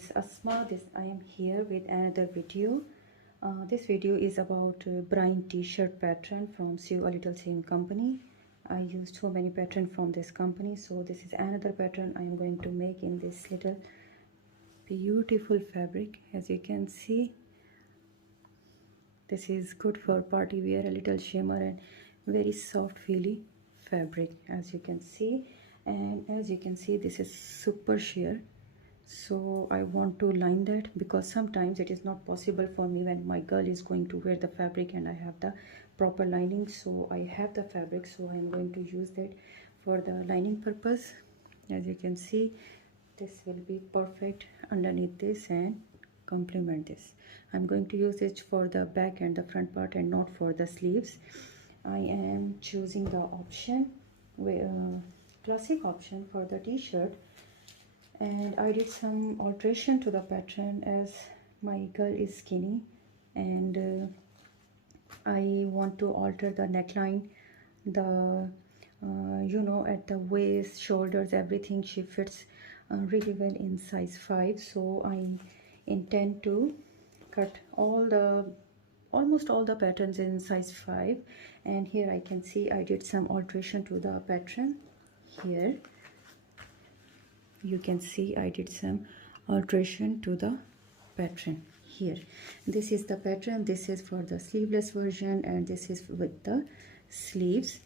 is Asma. I am here with another video. This video is about Brian t-shirt pattern from Sew a Little Sewing company. I used so many patterns from this company, so this is another pattern I am going to make in this little beautiful fabric. As you can see, this is good for party wear, a little shimmer and very soft feely fabric, as you can see. And as you can see, this is super sheer, so I want to line that because sometimes it is not possible for me when my girl is going to wear the fabric and I have the proper lining. So I have the fabric, so I'm going to use that for the lining purpose. As you can see, this will be perfect underneath this and complement this. I'm going to use it for the back and the front part and not for the sleeves. I am choosing the option classic option for the t-shirt, and I did some alteration to the pattern as my girl is skinny, and I want to alter the neckline, the at the waist, shoulders, everything. She fits really well in size 5, so I intend to cut almost all the patterns in size 5. And here I can see I did some alteration to the pattern. Here you can see I did some alteration to the pattern. Here, this is the pattern. This is for the sleeveless version and this is with the sleeves.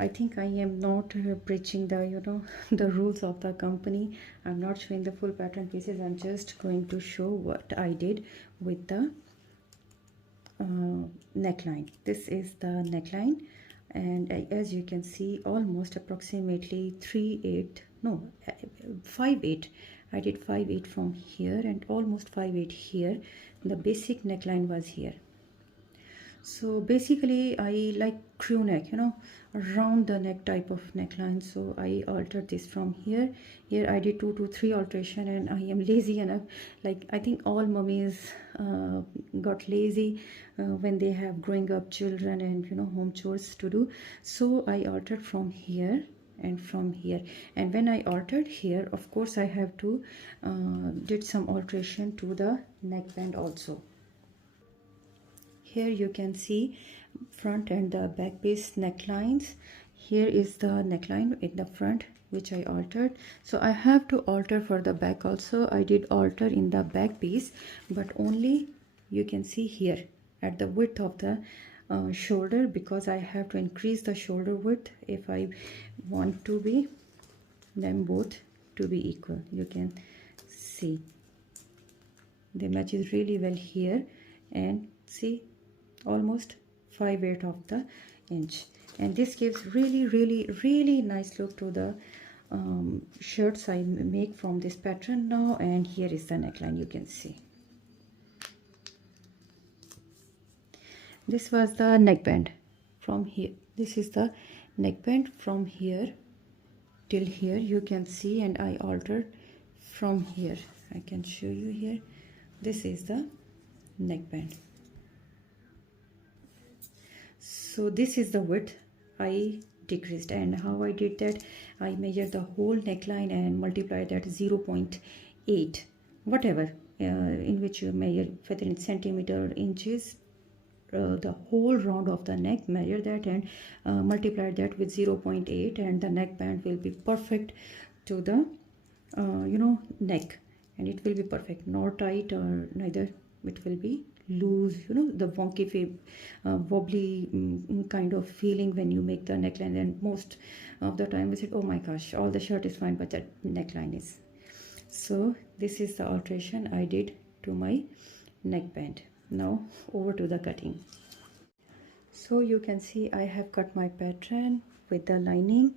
I think I am not breaching the the rules of the company. I'm not showing the full pattern pieces. I'm just going to show what I did with the neckline. This is the neckline, and as you can see, almost approximately 5/8. I did 5/8 from here and almost 5/8 here. The basic neckline was here. So basically I like crew neck, around the neck type of neckline, so I altered this from here. I did 2 to 3 alteration, and I am lazy enough, like I think all mummies got lazy when they have growing up children and home chores to do. So I altered from here and from here, and when I altered here, of course I have to did some alteration to the neckband also. Here you can see front and the back piece necklines. Here is the neckline in the front which I altered, so I have to alter for the back also. I did alter in the back piece, but only you can see here at the width of the shoulder, because I have to increase the shoulder width if I want to be them both to be equal. You can see they matches really well here, and see almost 5/8 of the inch, and this gives really nice look to the shirts I make from this pattern now. And here is the neckline. You can see this was the neckband from here. This is the neckband from here till here, you can see, and I altered from here. I can show you here. This is the neckband. So this is the width I decreased, and how I did that, I measured the whole neckline and multiplied that 0.8, whatever in which you measure, whether in centimeter or inches, the whole round of the neck, measure that and multiply that with 0.8, and the neckband will be perfect to the neck, and it will be perfect, not tight or neither it will be loose, the wonky wobbly kind of feeling when you make the neckline. And most of the time we said, oh my gosh, all the shirt is fine but that neckline is. So this is the alteration I did to my neckband. Now over to the cutting. So you can see I have cut my pattern with the lining.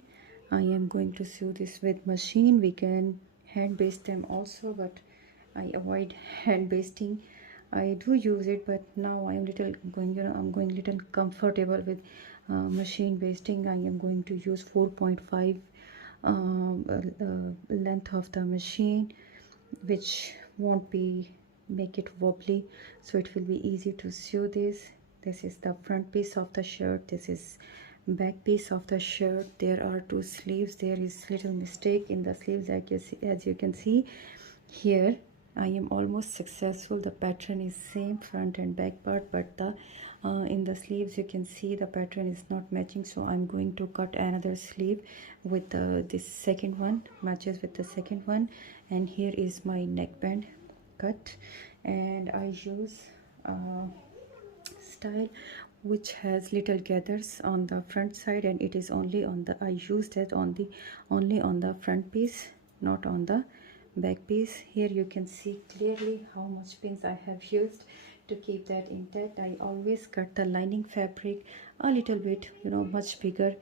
I am going to sew this with machine. We can hand baste them also, but I avoid hand basting. I do use it, but now I am I'm going little comfortable with machine basting. I am going to use 4.5 length of the machine, which won't be make it wobbly, so it will be easy to sew this. This is the front piece of the shirt. This is back piece of the shirt. There are 2 sleeves. There is little mistake in the sleeves, as you can see here. I am almost successful. The pattern is same front and back part, but the in the sleeves you can see the pattern is not matching, so I'm going to cut another sleeve with this second one, matches with the second one. And here is my neckband cut, and I use style which has little gathers on the front side, and it is only on the, I used it on the only on the front piece, not on the back piece. Here you can see clearly how much pins I have used to keep that intact. I always cut the lining fabric a little bit, you know, much bigger.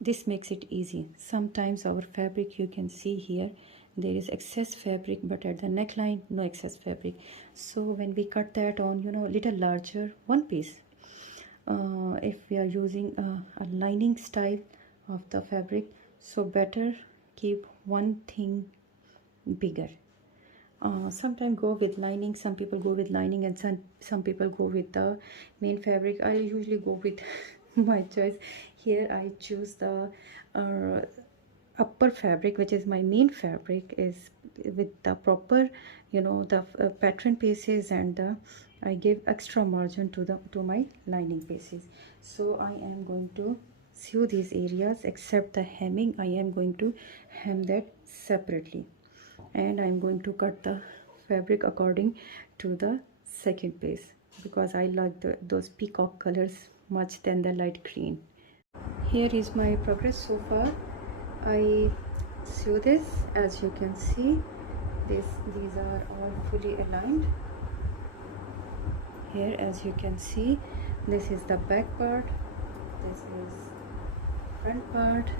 This makes it easy. Sometimes our fabric, you can see here, there is excess fabric, but at the neckline no excess fabric. So when we cut that on, you know, little larger one piece, if we are using a lining style of the fabric, so better keep one thing bigger. Sometimes go with lining, some people go with lining, and some people go with the main fabric. I usually go with my choice. Here I choose the upper fabric, which is my main fabric, is with the proper, you know, the pattern pieces, and I give extra margin to my lining pieces. So I am going to sew these areas except the hemming. I am going to hem that separately, and I'm going to cut the fabric according to the second piece, because I like those peacock colors much than the light green. Here is my progress so far. I sew this, as you can see, these are all fully aligned. Here, as you can see, this is the back part, this is front part,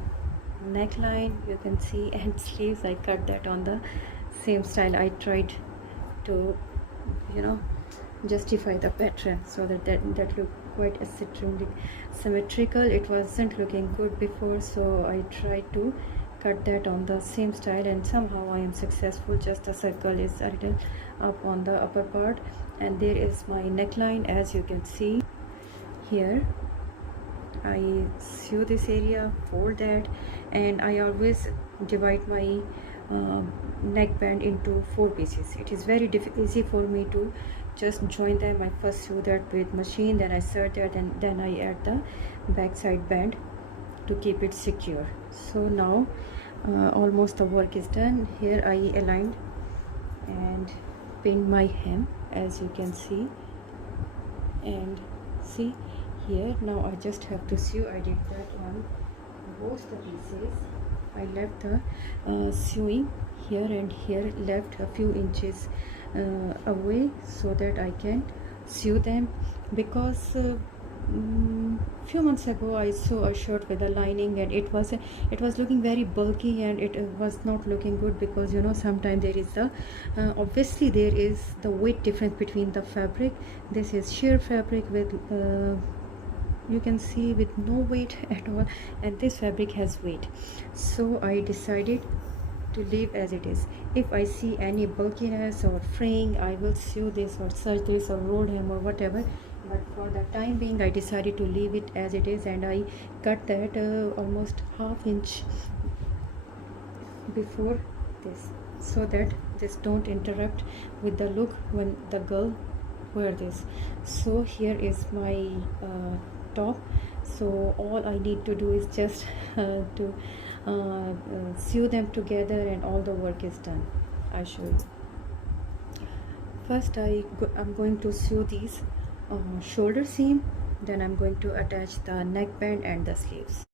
neckline, you can see, and sleeves. I cut that on the same style. I tried to, you know, justify the pattern so that look quite symmetrical. It wasn't looking good before, so I tried to cut that on the same style, and somehow I am successful. Just a circle is a little up on the upper part, and there is my neckline. As you can see here, I sew this area, fold that, and I always divide my neckband into 4 pieces. It is very easy for me to just join them. I first sew that with machine, then I insert that, and then I add the backside band to keep it secure. So now almost the work is done. Here I aligned and pinned my hem, as you can see, and see here. Now I just have to sew. I did that on both the pieces. I left the sewing here and here, left a few inches away so that I can sew them, because few months ago I saw a shirt with a lining, and it was looking very bulky, and it was not looking good, because you know sometimes there is the obviously there is the weight difference between the fabric. This is sheer fabric with you can see with no weight at all, and this fabric has weight. So I decided to leave as it is. If I see any bulkiness or fraying, I will sew this or search this or roll hem or whatever, but for the time being I decided to leave it as it is, and I cut that almost ½ inch before this, so that this don't interrupt with the look when the girl wear this. So here is my top. So all I need to do is just to sew them together, and all the work is done. I show you. First I'm going to sew these shoulder seam, then I'm going to attach the neckband and the sleeves.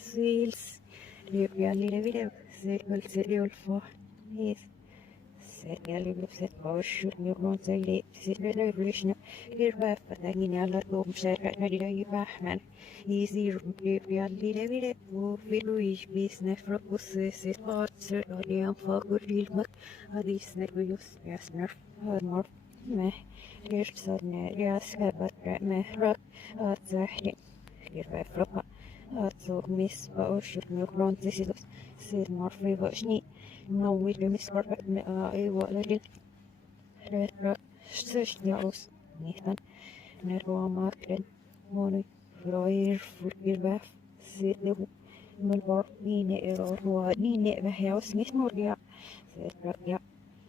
Swils, really video, serial for is serial set or shoot your own say revolution. Here, but I mean, I let go, said, ready to you, man. Easy, really video, video is business for pusses, it was certainly on for good deal, but at least that we use yes, nerve, more. Meh, there's sudden, yes, but meh, rock, the here, proper. So Miss Bausch Milgron, this is Sid Morphy Vashni. No, we miss I will. Störsnjaus, Nathan, Nervamakren, Moni, Vroir, Furgirvaf, Sidu, Mulvar, Nine, Erorua, Nine, Vahaus, Nismoria, Serraja,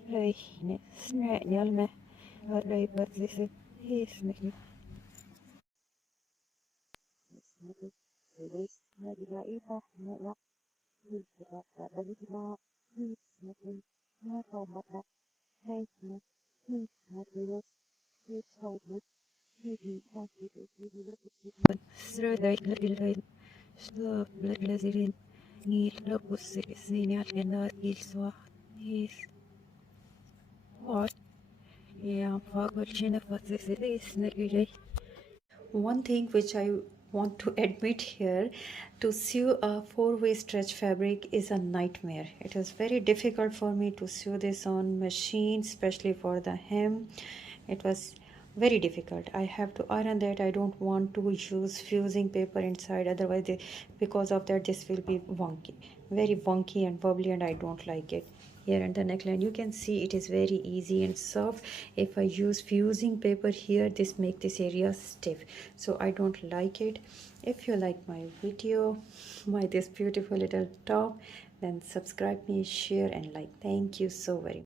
Reine, Snäjalme, Reipatsisi, Hismiki, Silis, Nadia, Iva, Nella, Hisra, Radavitma, Hismiki, Nervamata, Heitne, Hismaki, Hismaki, Strödijk Lidlijn, Sloop Lidlezirin, Niel Lopus Signal en dat Ilswacht is hard. Ja, Fagochine Fatsilis Negulei. One thing which I want to admit here, to sew a four-way stretch fabric is a nightmare. It is very difficult for me to sew this on machine, especially for the hem. It was very difficult. I have to iron that. I don't want to use fusing paper inside, otherwise because of that this will be wonky, very wonky and bubbly, and I don't like it. Here and the neckline, you can see it is very easy and soft. If I use fusing paper here, this make this area stiff, so I don't like it. If you like my video, my this beautiful little top, then subscribe me, share and like. Thank you so very much.